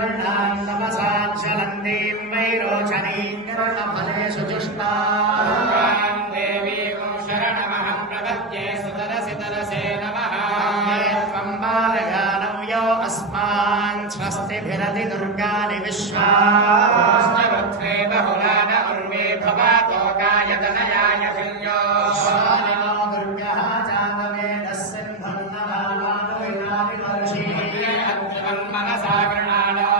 چلندی شرح کے نمجو دگا نیے بھو گا نیا دگویا Canada.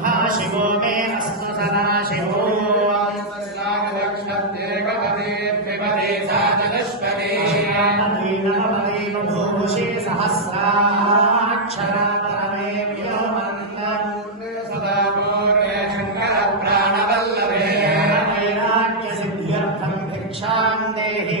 شو میتھا شیواگر چلشپا گو شکر پرا میم درکشا دے ہی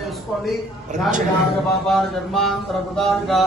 చేసుకోండి రాజరాజ బాబాల జన్మాంతర కృతాలుగా